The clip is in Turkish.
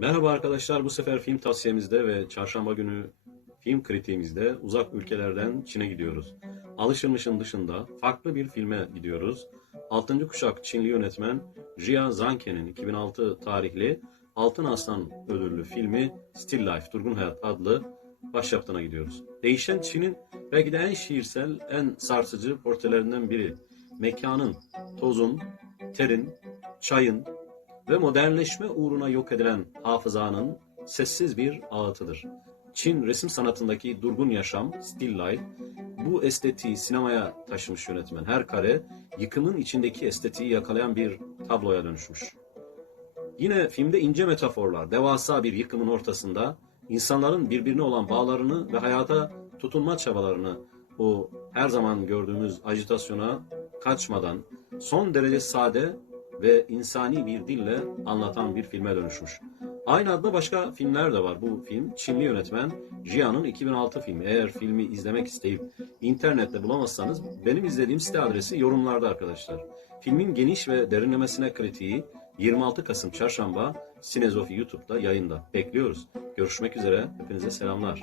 Merhaba arkadaşlar, bu sefer film tavsiyemizde ve çarşamba günü film kritiğimizde uzak ülkelerden Çin'e gidiyoruz. Alışılmışın dışında farklı bir filme gidiyoruz. 6. kuşak Çinli yönetmen Jia Zhangke'nin 2006 tarihli Altın Aslan ödüllü filmi Still Life, Durgun Hayat adlı başyapıtına gidiyoruz. Değişen Çin'in belki de en şiirsel, en sarsıcı portrelerinden biri. Mekanın, tozun, terin, çayın, ve modernleşme uğruna yok edilen hafızanın sessiz bir ağıtıdır. Çin resim sanatındaki durgun yaşam, still life, bu estetiği sinemaya taşımış yönetmen. Her kare yıkımın içindeki estetiği yakalayan bir tabloya dönüşmüş. Yine filmde ince metaforlar, devasa bir yıkımın ortasında insanların birbirine olan bağlarını ve hayata tutunma çabalarını o her zaman gördüğümüz ajitasyona kaçmadan son derece sade ve insani bir dille anlatan bir filme dönüşmüş. Aynı adda başka filmler de var. Bu film Çinli yönetmen Jia'nın 2006 filmi. Eğer filmi izlemek isteyip internette bulamazsanız benim izlediğim site adresi yorumlarda arkadaşlar. Filmin geniş ve derinlemesine kritiği 26 Kasım Çarşamba Sinezofi YouTube'da yayında. Bekliyoruz. Görüşmek üzere. Hepinize selamlar.